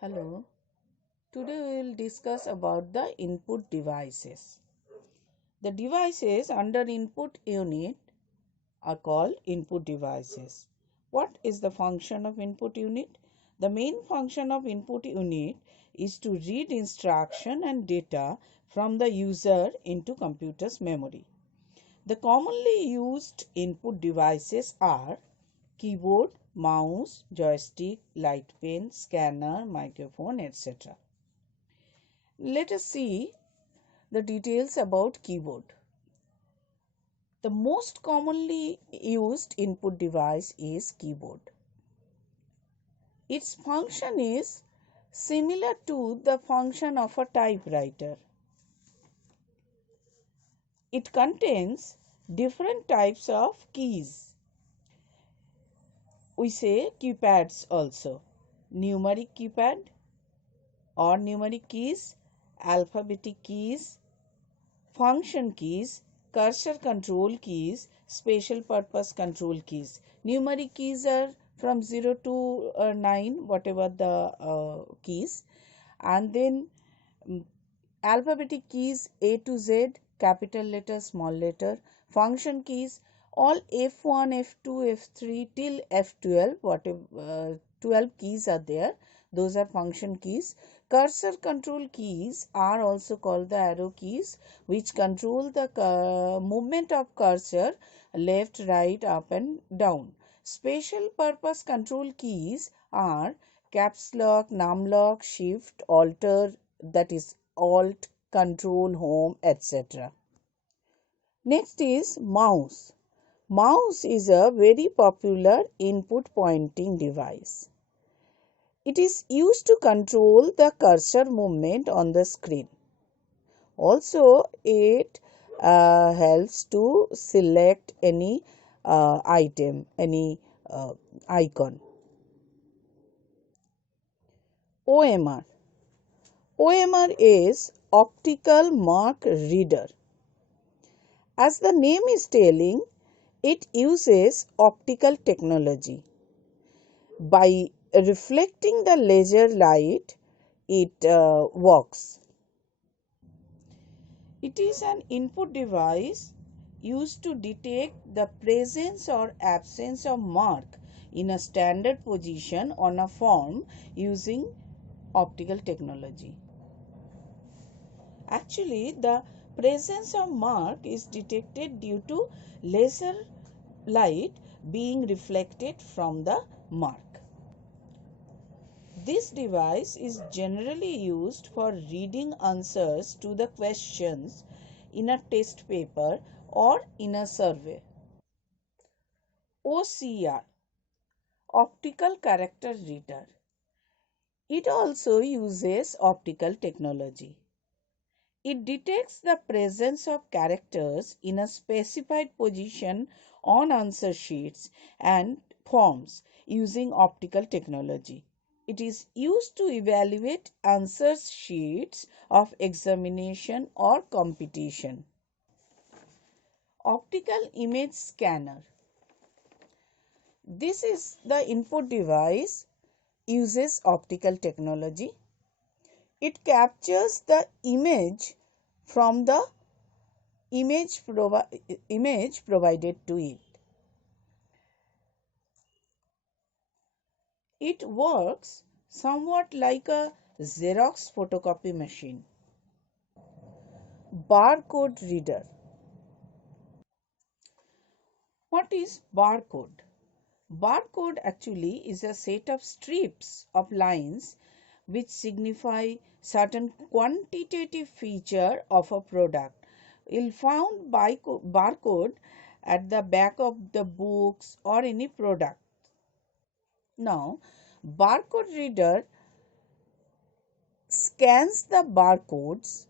Hello. Today we will discuss about the input devices. The devices under input unit are called input devices. What is the function of input unit? The main function of input unit is to read instruction and data from the user into computer's memory. The commonly used input devices are keyboard, mouse, joystick, light pen, scanner, microphone, etc. Let us see the details about keyboard. The most commonly used input device is keyboard. Its function is similar to the function of a typewriter. It contains different types of keys. We say keypads also. Numeric keypad or numeric keys, alphabetic keys, function keys, cursor control keys, special purpose control keys. Numeric keys are from 0 to 9, whatever the keys, and then alphabetic keys A to Z, capital letter, small letter, function keys, all F1, F2, F3 till F12, whatever 12 keys are there, those are function keys. Cursor control keys are also called the arrow keys, which control the movement of cursor left, right, up and down. Special purpose control keys are caps lock, num lock, shift, alter, that is alt, control, home, etc. Next is mouse. Mouse is a very popular input pointing device. It is used to control the cursor movement on the screen. Also, it helps to select any item, any icon. OMR. OMR is optical mark reader. As the name is telling, it uses optical technology. By reflecting the laser light, it works. It is an input device used to detect the presence or absence of mark in a standard position on a form using optical technology. Actually, the presence of mark is detected due to laser light being reflected from the mark. This device is generally used for reading answers to the questions in a test paper or in a survey. OCR, Optical Character Reader. It also uses optical technology. It detects the presence of characters in a specified position on answer sheets and forms using optical technology. It is used to evaluate answer sheets of examination or competition. Optical image scanner. This is the input device, uses optical technology. It captures the image from the image provided to it. It works somewhat like a Xerox photocopy machine. Barcode reader. What is barcode? Barcode actually is a set of strips of lines which signify certain quantitative feature of a product. You'll find barcode at the back of the books or any product. Now, barcode reader scans the barcodes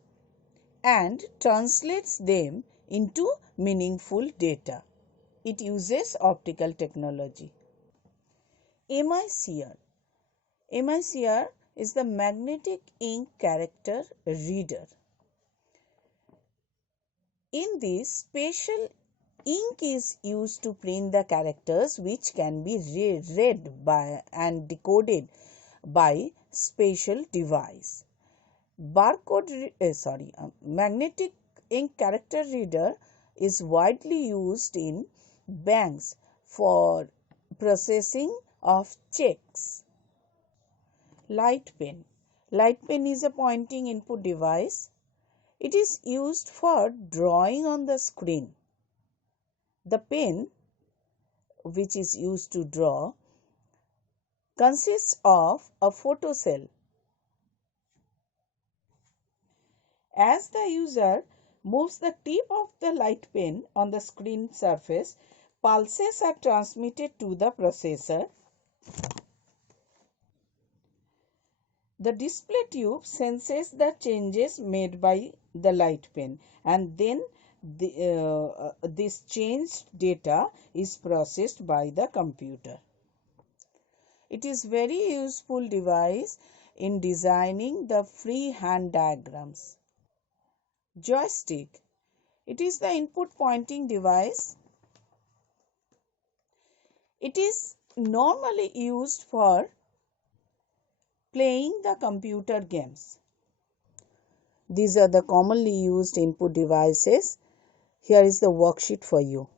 and translates them into meaningful data. It uses optical technology. MICR. MICR is the magnetic ink character reader. In this, special ink is used to print the characters which can be read by and decoded by special device. Magnetic ink character reader is widely used in banks for processing of checks. Light pen. Light pen is a pointing input device. It is used for drawing on the screen. The pen, which is used to draw, consists of a photocell. As the user moves the tip of the light pen on the screen surface, pulses are transmitted to the processor. The display tube senses the changes made by the light pen, and then this changed data is processed by the computer. It is very useful device in designing the freehand diagrams. Joystick. It is the input pointing device. It is normally used for playing the computer games. These are the commonly used input devices. Here is the worksheet for you.